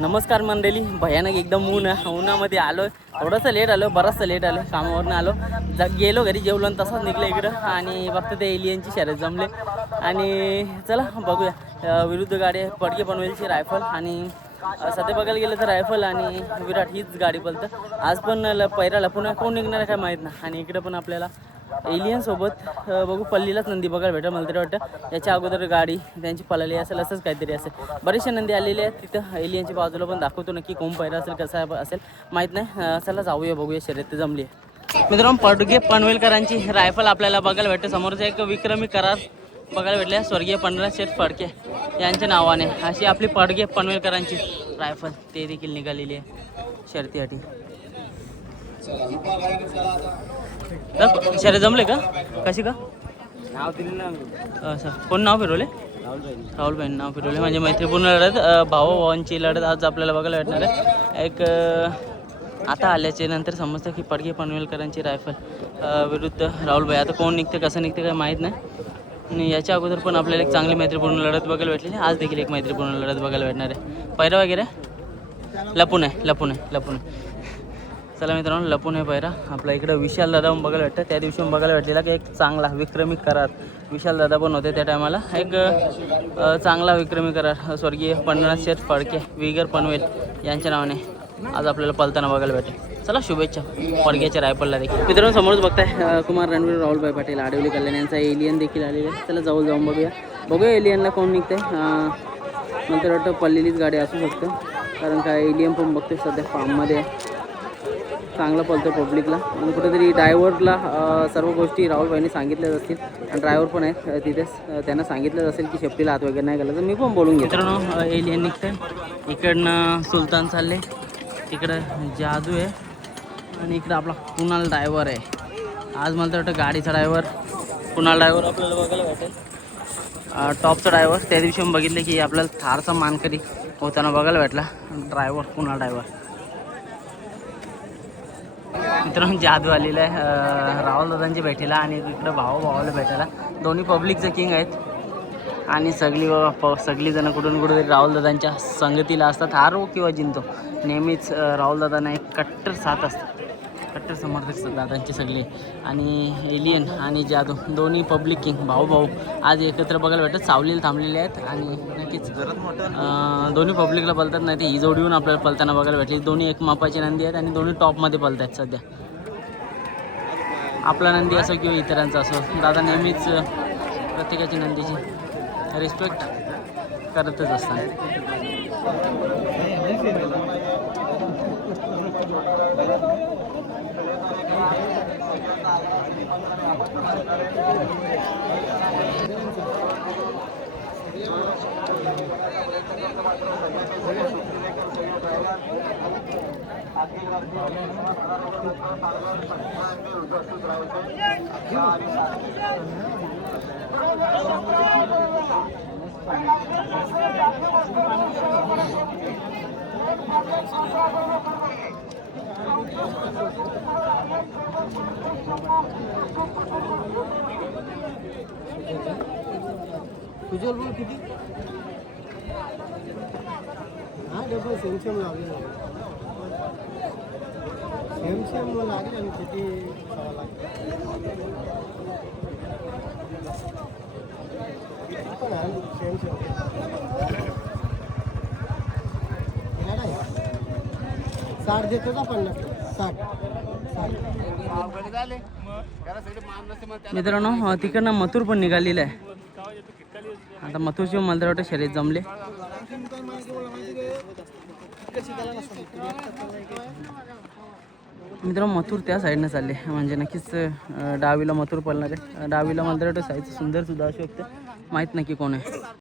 नमस्कार मंडळी, भयानक एकदम उन्हामध्ये आलो. थोडंसं लेट आलो, बराचसं लेट आलो. कामावरून आलो, गेलो घरी, जेवलो आणि तसंच निघलो इकडं. आणि फक्त ते एलियनची शर्यत जमले. आणि चला बघूया, विरुद्ध गाडी आहे पडके पनवेलची रायफल. आणि सध्या बघायला गेलं तर रायफल आणि विराट हीच गाडी पळतं. आज पण पैरा लपून कोण निघणार आहे काय माहीत नाही. आणि इकडे पण आपल्याला एलियन सोबत बघू पल्लीलाच नंदी बघायला भेटेल मला तरी वाटतं. याच्या अगोदर गाडी त्यांची पळाली असेल, असंच काहीतरी असेल. बरेचसे नंदी आलेले आहेत तिथं. एलियनच्या बाजूला पण दाखवतो नक्की कोण पैरा असेल, कसा असेल माहीत नाही. चला जाऊया, बघूया शर्यत जमली आहे. मित्रांनो, पडके पनवेलकरांची रायफल आपल्याला बघायला भेटते. समोरचा एक विक्रमी करार बघायला भेटले, स्वर्गीय पंढरनाथ शेठ फडके यांच्या नावाने. अशी आपली पडके पनवेलकरांची रायफल ते देखील निघालेली आहे शर्यतीसाठी. शर्यत जमले का? कशी का नाव दिलं ना असं कोण नाव फिरवले? राहुलबाई नाव फिरवले. म्हणजे मैत्रीपूर्ण लढत, भावांची लढत आज आपल्याला बघायला भेटणार आहे. एक आता आल्याचे नंतर समजतं की पडके पनवेलकरांची रायफल विरुद्ध राहुलबाई. आता कोण निघते, कसं निघते काही माहीत नाही. आणि याच्या अगोदर पण आपल्याला एक चांगली मैत्रीपूर्ण लढत बघायला भेटलेली. आज देखील एक मैत्रीपूर्ण लढत बघायला भेटणार आहे. पैरा वगैरे लपून आहे. चला मित्रांनो, लपून आहे पैरा आपला. इकडं विशाल दादा पण बघायला भेटतं. त्या दिवशी बघायला भेटलेला की एक चांगला विक्रमी करार विशाल दादा पण होते त्या टायमाला. एक चांगला विक्रमी करार स्वर्गीय पंढरनाथ शेठ फडके विगर पनवेल यांच्या नावाने आज आपल्याला पलताना बघायला भेटेल. चला शुभेच्छा पडक्याच्या रायफलला देखील. मित्रांनो, समोरच बघताय कुमार रणवीर राहुलभाई पाटील आडवली कल्याण यांचा एलियन देखील आलेला आहे. चला जाऊन बघूया एलियनला कोण निघते. नंतर वाटतं पल्लेलीच गाडी असू शकतं, कारण काय एलियन पण बघते सध्या फॉर्ममध्ये चांगला पळतो पब्लिकला. आणि कुठेतरी ड्रायव्हरला सर्व गोष्टी राहुलभाईंनी सांगितल्याच असतील. आणि ड्रायव्हर पण आहेत तिथेच, त्यांना सांगितलंच असेल की शेफ्टीला हात वगैरे नाही घाला. तर मी पण बोलून घेतो. मित्रांनो, एलियन निघते. इकडनं सुलतान चालले, तिकडं जादू आहे आणि इकडं आपला कुणाल ड्रायव्हर आहे. आज मला तर वाटतं गाडीचा ड्रायव्हर कुणाल ड्रायव्हर आपल्याला बघायला भेटेल. टॉपचा ड्रायव्हर त्या दिवशी मी बघितले की आपल्याला थारचा मानकरी होताना बघायला भेटला. Driver Kunal driver. मित्रांनो, जादू आलेला आहे राहुल दादांची भेटायला आणि इकडं भावाला भेटायला. दोन्ही पब्लिकचं किंग आहेत. आणि सगळीजणं कुठून कुठेतरी राहुल दादांच्या संगतीला असतात. हारो किंवा जिंतो नेहमीच राहुल दादांना एक कट्टर साथ असतात, कट्टर समर्थक असतात दादांचे सगळे. आणि एलियन आणि जादू दोन्ही पब्लिक किंग भाऊ आज एकत्र बघायला भेटतात. सावलीला थांबलेले आहेत आणि नक्कीच दोन्ही पब्लिकला पळतात. नाही ते ही जोडीहून आपल्याला पळताना बघायला भेटली. दोन्ही एक मापाची नंदी आहेत आणि दोन्ही टॉपमध्ये पळत आहेत सध्या. आपला नंदी असो किंवा इतरांचा असो, दादा नेहमीच प्रत्येकाची नंदीची रिस्पेक्ट करतच असतात. तुझ्या बोल किती हा डबल सेम लागले सेम लागले आणि किती साठ देतो का 50 60. मित्रांनो, तिकडनं मथुर पण निघालेलं आहे. आता मथुरची मला तर वाटतं शर्यत जमले. मित्रांनो, मथुर त्या साईडनं चालले, म्हणजे नक्कीच डावीला मथुर पळणार आहे. डावीला मला तर वाटतं साईडचं सुंदर सुद्धा असू शकते, माहीत नक्की कोण आहे.